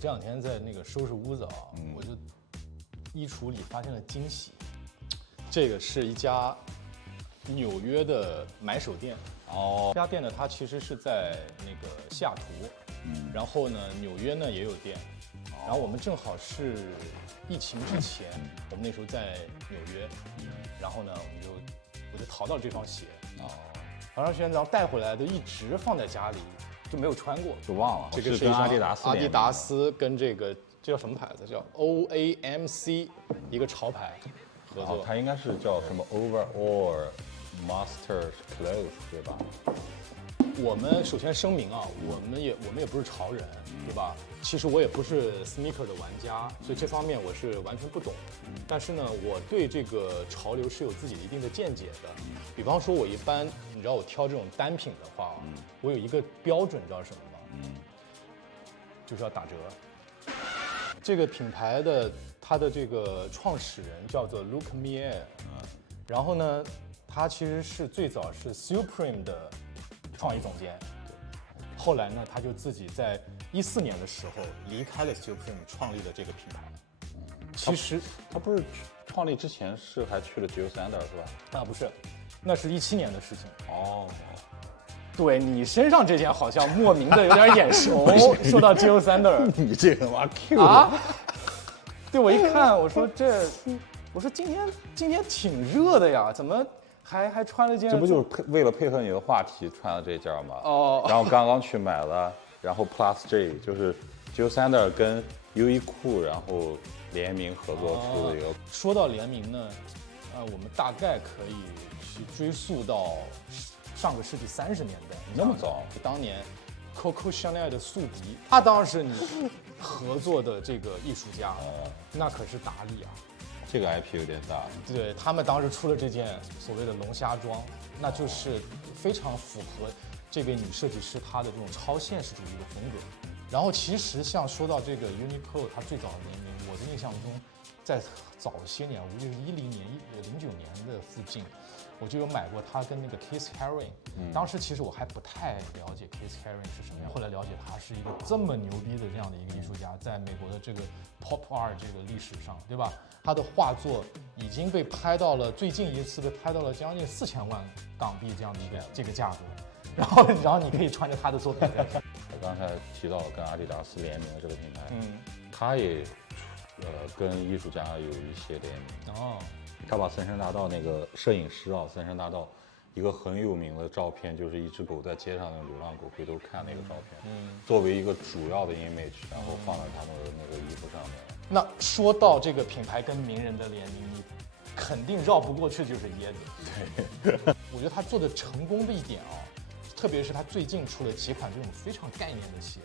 这两天在那个收拾屋子啊，我就衣橱里发现了惊喜。这个是一家纽约的买手店。这家店呢，它其实是在那个西雅图，然后呢，纽约呢也有店。然后我们正好是疫情之前，我们那时候在纽约，然后呢，我就淘到这双鞋。淘上鞋，然后带回来，就一直放在家里，就没有穿过，就忘了。这个是跟阿迪达斯，阿迪达斯跟这叫什么牌子？叫 OAMC， 一个潮牌合作。它应该是叫什么 Overall Master Clothes， 对吧？我们首先声明啊，我们也不是潮人，对吧？其实我也不是 sneaker 的玩家，所以这方面我是完全不懂。但是呢，我对这个潮流是有自己的一定的见解的。比方说，我一般你知道我挑这种单品的话，我有一个标准，知道什么吗？就是要打折。这个品牌的它的这个创始人叫做 Luke Mier，然后呢，他其实是最早是 Supreme 的创意总监，后来呢，他就自己在14年的时候离开了 Supreme， 创立了这个品牌。其实他不是创立之前还去了 Jil Sander 是吧？不是，那是17年的事情。对你身上这件好像莫名的有点眼熟。说到 Jil Sander， 你这个妈 Q 啊！对，我一看，我说今天挺热的呀，怎么还穿了件？这不就是为了配合你的话题穿的这件吗？然后刚刚去买了，然后 Plus J 就是 Jil Sander 跟优衣库然后联名合作出的一个。说到联名呢，我们大概可以去追溯到上个世纪30年代。那么早？当年 Coco Chanel 的宿敌，他当时你合作的这个艺术家，那可是达利啊。这个 IP 有点大。对，他们当时出了这件所谓的龙虾装，那就是非常符合这位女设计师她的这种超现实主义的风格。然后其实像说到这个 Uniqlo， 它最早的联名，我的印象中，在早些年，我就是10年、09年的附近，我就有买过它跟那个 Keith Haring。当时其实我还不太了解 Keith Haring 是什么样，后来了解他是一个这么牛逼的这样的一个艺术家，在美国的这个 Pop Art 这个历史上，对吧？他的画作已经被拍到了，最近一次被拍到了将近4000万港币这样的一个这个价格，然后你可以穿着他的作品在这。我刚才提到跟阿迪达斯联名的这个品牌，他也跟艺术家有一些联名。他把森山大道那个摄影师啊，森山大道一个很有名的照片，就是一只狗在街上的流浪狗回头看那个照片，作为一个主要的 image， 然后放在他们的那个衣服上面。那说到这个品牌跟名人的联名，你肯定绕不过去就是椰子。对，我觉得他做的成功的一点啊，特别是他最近出了几款这种非常概念的鞋，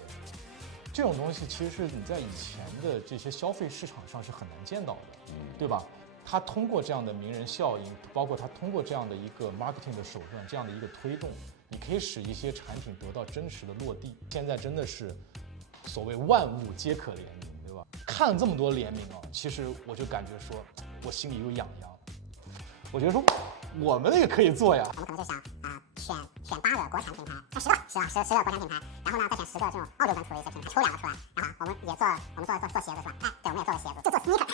这种东西其实是你在以前的这些消费市场上是很难见到的，对吧？他通过这样的名人效应，包括他通过这样的一个 marketing 的手段，这样的一个推动，你可以使一些产品得到真实的落地。现在真的是所谓万物皆可联名，对吧？看了这么多联名啊，其实我就感觉说，我心里又痒痒。我觉得说，我们也可以做呀。我们可能就想选8个国产品牌，10个国产品牌，然后呢再选10个这种澳洲本土的一些品牌，抽2个出来，然后我们做鞋子是吧？哎，对，我们也做了鞋子，就做 sneaker。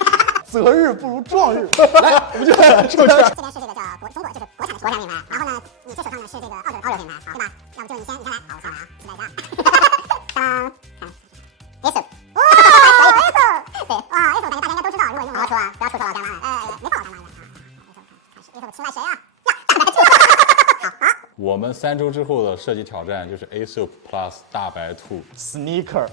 择日不如撞日，来，我们就抽签。这边是这个叫中国，就是国产品牌，然后呢，你这手上呢是这个澳洲品牌，对吧？要不就你先来，好，我先来啊，期待一下。当，ASO，哇，ASO，对，哇，ASO感觉大家应该都知道，如果用不要出啊，不要出手了，干嘛？没放我干嘛？ASO 青睐谁啊？我们3周之后的设计挑战就是 ASOP Plus 大白兔 sneaker。